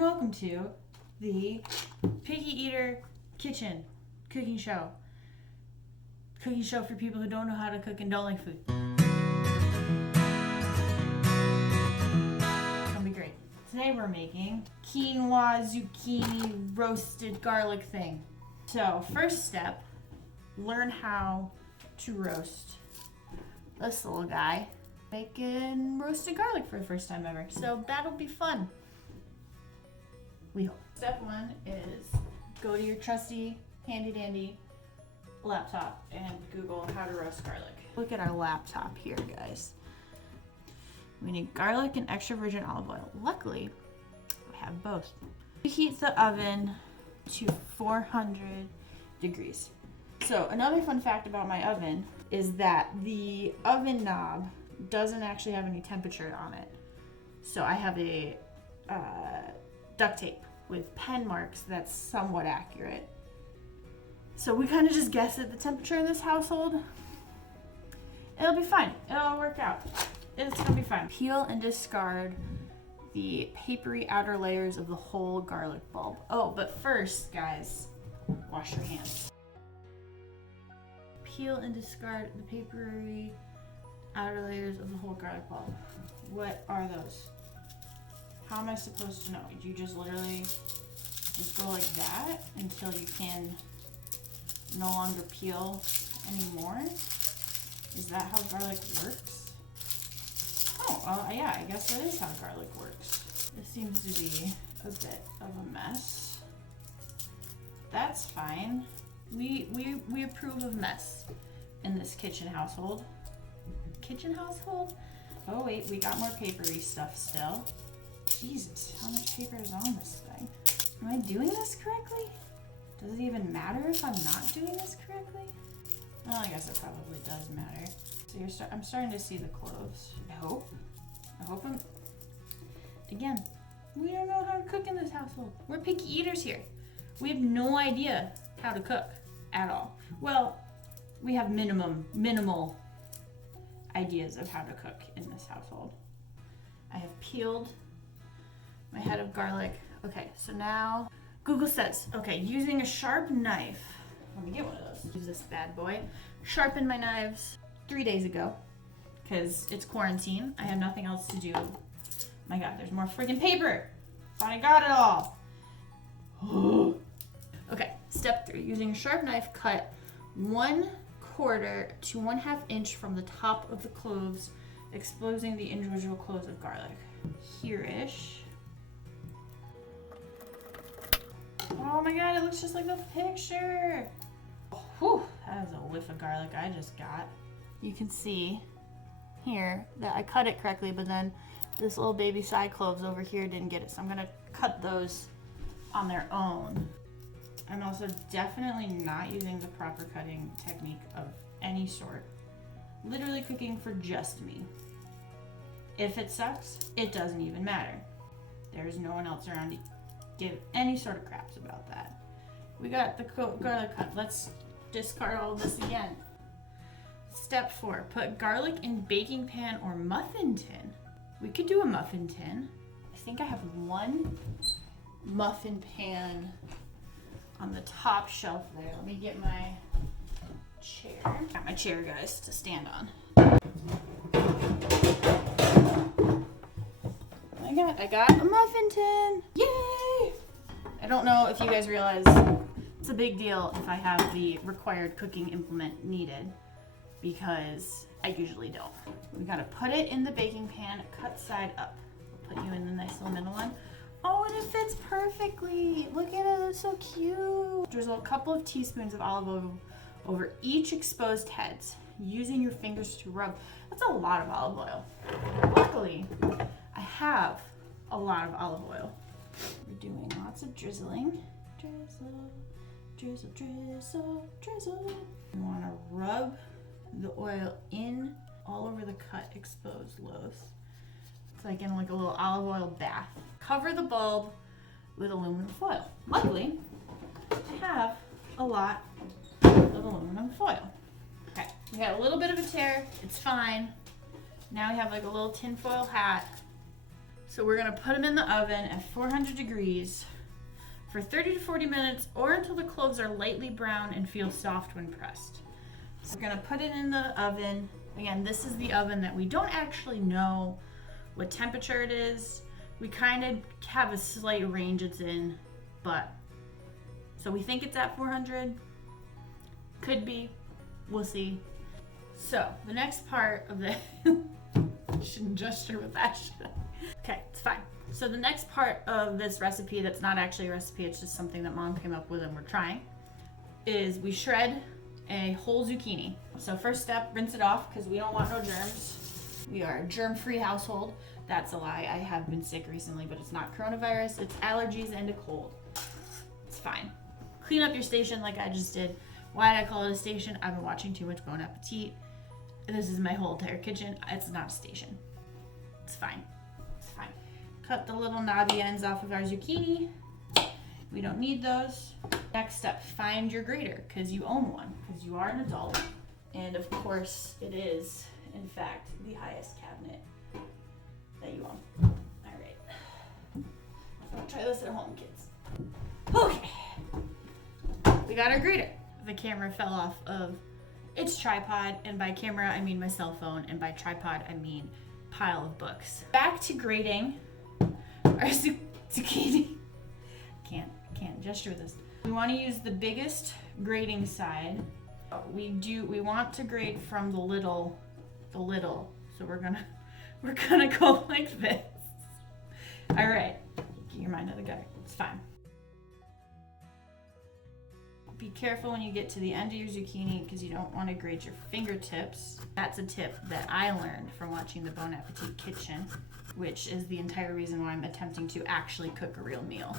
welcome to the Picky Eater Kitchen cooking show. Cooking show for people who don't know how to cook and don't like food. It'll be great. Today we're making quinoa zucchini roasted garlic thing. So first step, learn how to roast this little guy. Making roasted garlic for the first time ever. So that'll be fun. We hope. Step one is go to your trusty, handy dandy laptop and Google how to roast garlic. Look at our laptop here, guys. We need garlic and extra virgin olive oil. Luckily, we have both. Heat the oven to 400 degrees. So another fun fact about my oven is that the oven knob doesn't actually have any temperature on it. So I have a duct tape with pen marks that's somewhat accurate. So we kind of just guess at the temperature in this household. It'll be fine. It'll all work out. It's gonna be fine. Peel and discard the papery outer layers of the whole garlic bulb. Oh, but first, guys, wash your hands. Peel and discard the papery outer layers of the whole garlic bulb. What are those? How am I supposed to know? Do you just literally just go like that until you can no longer peel anymore? Is that how garlic works? Oh, yeah, I guess that is how garlic works. This seems to be a bit of a mess. That's fine. We approve of mess in this kitchen household. Kitchen household? Oh wait, we got more papery stuff still. Jesus, how much paper is on this thing? Am I doing this correctly? Does it even matter if I'm not doing this correctly? Well, I guess it probably does matter. So I'm starting to see the cloves. I hope I'm... Again, we don't know how to cook in this household. We're picky eaters here. We have no idea how to cook at all. Well, we have minimal ideas of how to cook in this household. I have peeled my head of garlic. Okay, so now Google says, okay, using a sharp knife, let me get one of those. Use this bad boy. Sharpened my knives 3 days ago because it's quarantine. I have nothing else to do. My God, there's more friggin' paper. Thought I got it all. Okay, step 3, using a sharp knife, cut 1/4 to 1/2 inch from the top of the cloves, exposing the individual cloves of garlic. Here-ish. Oh my God, it looks just like the picture. Whew, that is a whiff of garlic I just got. You can see here that I cut it correctly, but then this little baby side cloves over here didn't get it. So I'm gonna cut those on their own. I'm also definitely not using the proper cutting technique of any sort. Literally cooking for just me. If it sucks, it doesn't even matter. There's no one else around to give any sort of craps about that. We got the garlic cut. Let's discard all of this again. Step 4, put garlic in baking pan or muffin tin. We could do a muffin tin. I think I have one muffin pan on the top shelf there. Let me get my chair. Got my chair, guys, to stand on. I got a muffin tin. Yay! I don't know if you guys realize it's a big deal if I have the required cooking implement needed, because I usually don't. We gotta put it in the baking pan, cut side up. We'll put you in the nice little middle one. Oh, and it fits perfectly. Look at it, it's so cute. Drizzle a couple of teaspoons of olive oil over each exposed heads, using your fingers to rub. That's a lot of olive oil. Luckily, I have a lot of olive oil. We're doing lots of drizzling. Drizzle, drizzle, drizzle, drizzle. You wanna rub the oil in all over the cut exposed loaves. It's like in like a little olive oil bath. Cover the bulb with aluminum foil. Luckily, I have a lot of aluminum foil. Okay, we got a little bit of a tear. It's fine. Now we have like a little tinfoil hat So we're gonna put them in the oven at 400 degrees for 30 to 40 minutes or until the cloves are lightly brown and feel soft when pressed. So we're gonna put it in the oven. Again, this is the oven that we don't actually know what temperature it is. We kind of have a slight range it's in, but so we think it's at 400. Could be, we'll see. So the next part of the shouldn't gesture with that, should I? Okay, it's fine. So the next part of this recipe that's not actually a recipe, it's just something that Mom came up with and we're trying, is we shred a whole zucchini. So first step, rinse it off because we don't want no germs. We are a germ-free household. That's a lie. I have been sick recently, but it's not coronavirus. It's allergies and a cold. It's fine. Clean up your station like I just did. Why did I call it a station? I've been watching too much Bon Appetit. This is my whole entire kitchen. It's not a station. It's fine. It's fine. Cut the little knobby ends off of our zucchini. We don't need those. Next step, find your grater because you own one, because you are an adult. And of course, it is, in fact, the highest cabinet that you own. All right. Try this at home, kids. Okay. We got our grater. The camera fell off of its tripod, and by camera, I mean my cell phone, and by tripod, I mean pile of books. Back to grating our zucchini. Can't gesture this. We want to use the biggest grating side. We want to grate from the little. So we're gonna go like this. All right, get your mind out of the gutter. It's fine. Be careful when you get to the end of your zucchini because you don't want to grate your fingertips. That's a tip that I learned from watching the Bon Appetit kitchen, which is the entire reason why I'm attempting to actually cook a real meal.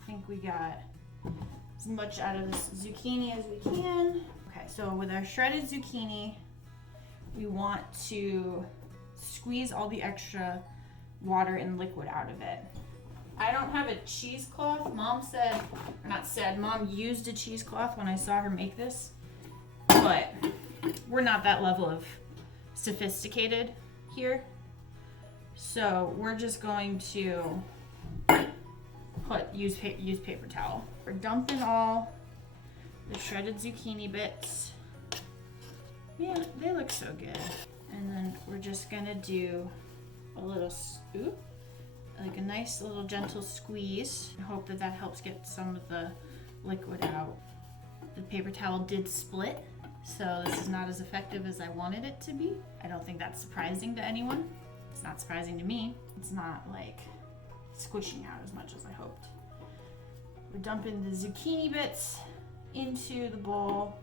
I think we got as much out of this zucchini as we can. Okay, so with our shredded zucchini, we want to squeeze all the extra water and liquid out of it. I don't have a cheesecloth. Mom used a cheesecloth when I saw her make this, but we're not that level of sophisticated here. So we're just going to use paper towel. We're dumping all the shredded zucchini bits. Man, they look so good. And then we're just gonna do a little scoop, like a nice little gentle squeeze. I hope that helps get some of the liquid out. The paper towel did split, so this is not as effective as I wanted it to be. I don't think that's surprising to anyone. It's not surprising to me. It's not like squishing out as much as I hoped. We're dumping the zucchini bits into the bowl.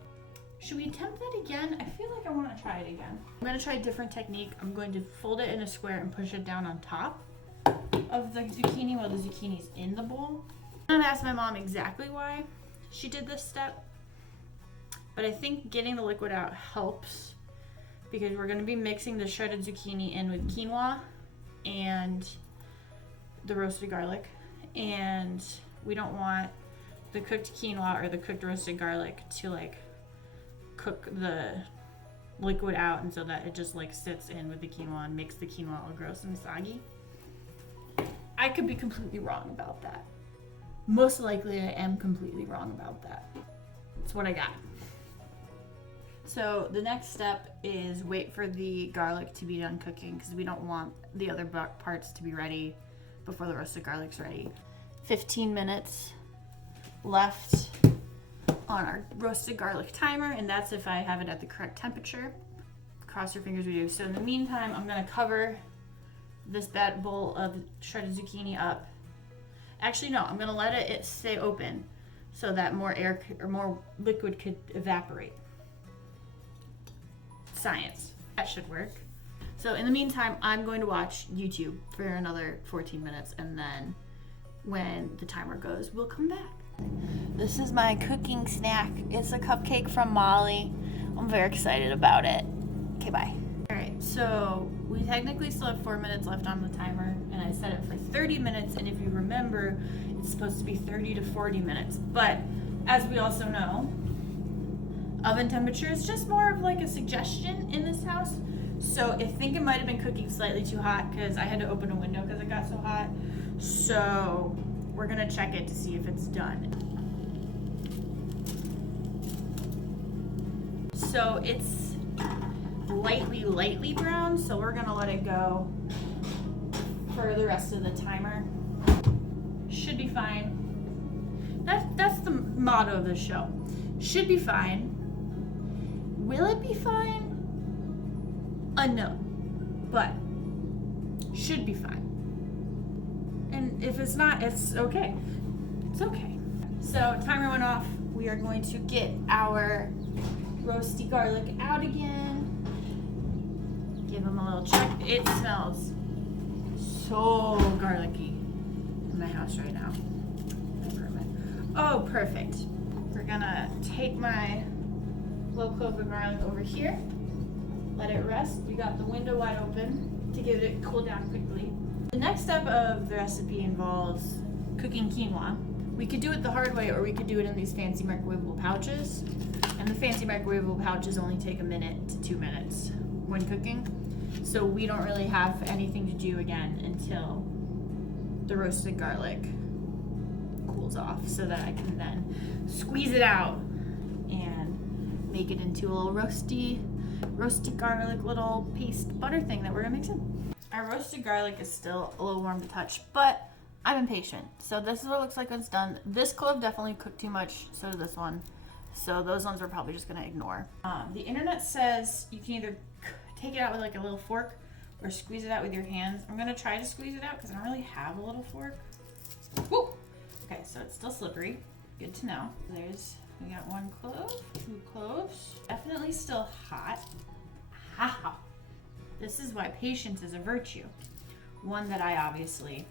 Should we attempt that again? I feel like I want to try it again. I'm going to try a different technique. I'm going to fold it in a square and push it down on top of the zucchini while the zucchini's in the bowl. I'm going to ask my mom exactly why she did this step, but I think getting the liquid out helps because we're going to be mixing the shredded zucchini in with quinoa and the roasted garlic, and we don't want the cooked quinoa or the cooked roasted garlic to like cook the liquid out and so that it just like sits in with the quinoa and makes the quinoa all gross and soggy. I could be completely wrong about that. Most likely I am completely wrong about that. That's what I got. So the next step is wait for the garlic to be done cooking because we don't want the other parts to be ready before the roasted garlic's ready. 15 minutes left on our roasted garlic timer, and that's if I have it at the correct temperature. Cross your fingers we do. So in the meantime, I'm gonna cover this bad bowl of shredded zucchini up. Actually, no, I'm gonna let it stay open so that more air or more liquid could evaporate. Science. That should work. So in the meantime, I'm going to watch YouTube for another 14 minutes, and then when the timer goes, we'll come back. This is my cooking snack. It's a cupcake from Molly. I'm very excited about it. Okay, bye. All right, so we technically still have 4 minutes left on the timer, and I set it for 30 minutes, and if you remember, it's supposed to be 30 to 40 minutes. But as we also know, oven temperature is just more of like a suggestion in this house. So I think it might have been cooking slightly too hot because I had to open a window because it got so hot. So we're gonna check it to see if it's done. So it's lightly brown, so we're gonna let it go for the rest of the timer. Should be fine. That's the motto of the show. Should be fine. Will it be fine? Unknown. But should be fine. And if it's not, it's okay. It's okay. So timer went off. We are going to get our roasty garlic out again. Give them a little check. It smells so garlicky in my house right now. Oh, perfect. We're gonna take my little clove of garlic over here. Let it rest. We got the window wide open to get it cool down quickly. The next step of the recipe involves cooking quinoa. We could do it the hard way, or we could do it in these fancy microwavable pouches. And the fancy microwavable pouches only take 1 minute to 2 minutes when cooking. So we don't really have anything to do again until the roasted garlic cools off, so that I can then squeeze it out and make it into a little roasty garlic little paste butter thing that we're gonna mix in. Our roasted garlic is still a little warm to touch, but I'm impatient. So this is what it looks like when it's done. This clove definitely cooked too much, so did this one. So those ones we're probably just gonna ignore. The internet says you can either take it out with like a little fork or squeeze it out with your hands. I'm gonna try to squeeze it out because I don't really have a little fork. Woo! Okay, so it's still slippery. Good to know. We got 1 clove, 2 cloves. Definitely still hot. How? This is why patience is a virtue. One that I obviously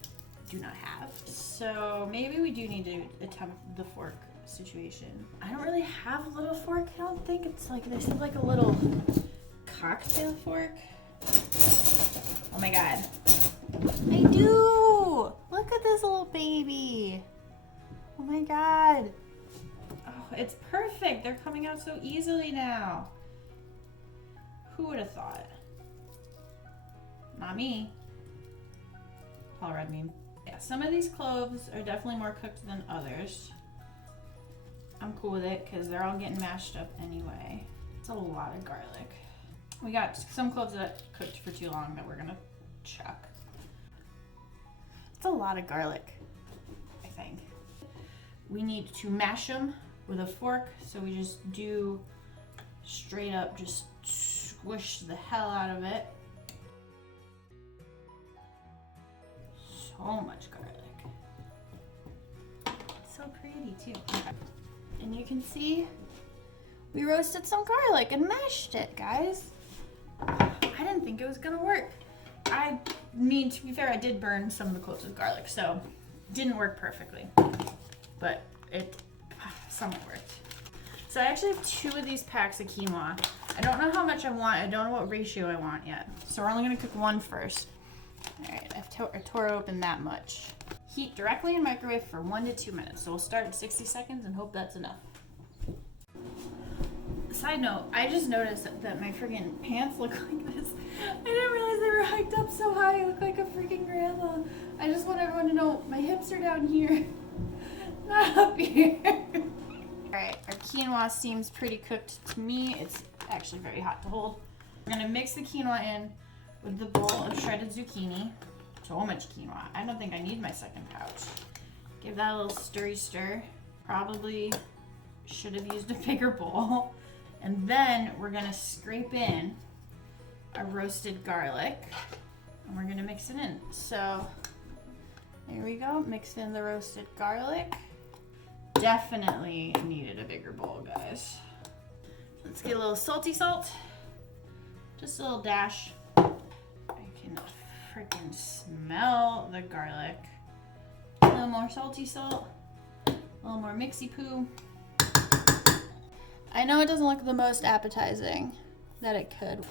do not have. So maybe we do need to attempt the fork situation. I don't really have a little fork. I don't think it's like this. It's like a little cocktail fork. Oh my god. I do! Look at this little baby. Oh my god. Oh, it's perfect. They're coming out so easily now. Who would have thought? Not me. Paul Rudd. Yeah, some of these cloves are definitely more cooked than others. I'm cool with it because they're all getting mashed up anyway. It's a lot of garlic. We got some cloves that cooked for too long that we're gonna chuck. It's a lot of garlic, I think. We need to mash them with a fork, so we just do straight up, just squish the hell out of it. So much garlic. It's so pretty too. And you can see we roasted some garlic and mashed it, guys. I didn't think it was gonna work. I mean, to be fair, I did burn some of the cloves with garlic, so it didn't work perfectly, but it somewhat worked. So I actually have 2 of these packs of quinoa. I don't know how much I want. I don't know what ratio I want yet. So we're only gonna cook 1 first. All right, I tore open that much. Heat directly in microwave for 1 to 2 minutes. So we'll start at 60 seconds and hope that's enough. Side note, I just noticed that my freaking pants look like this. I didn't realize they were hiked up so high. I look like a freaking grandma. I just want everyone to know my hips are down here, not up here. All right, our quinoa seems pretty cooked to me. It's actually very hot to hold. We're gonna mix the quinoa in with the bowl of shredded zucchini. So much quinoa. I don't think I need my second pouch. Give that a little stirry stir. Probably should have used a bigger bowl. And then we're gonna scrape in our roasted garlic and we're gonna mix it in. So there we go, mixed in the roasted garlic. Definitely needed a bigger bowl, guys. Let's get a little salty salt. Just a little dash. I can freaking smell the garlic. A little more salty salt, a little more mixy poo. I know it doesn't look the most appetizing that it could.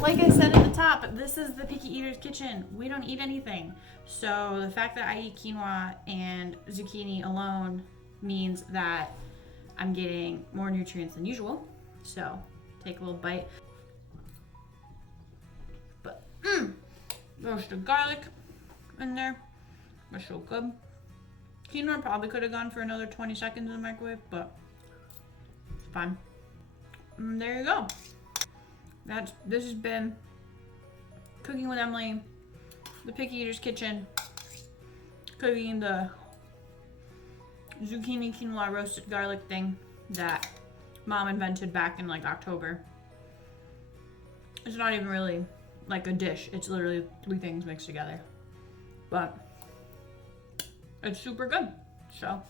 Like I said at the top, this is the Picky Eater's kitchen. We don't eat anything. So the fact that I eat quinoa and zucchini alone means that I'm getting more nutrients than usual. So take a little bite. Roasted garlic in there. That's so good. Quinoa probably could have gone for another 20 seconds in the microwave, but it's fine. And there you go. This has been Cooking with Emily, the Picky Eater's Kitchen, cooking the zucchini quinoa roasted garlic thing that Mom invented back in like October. It's not even really like a dish. It's literally 3 things mixed together. But it's super good. So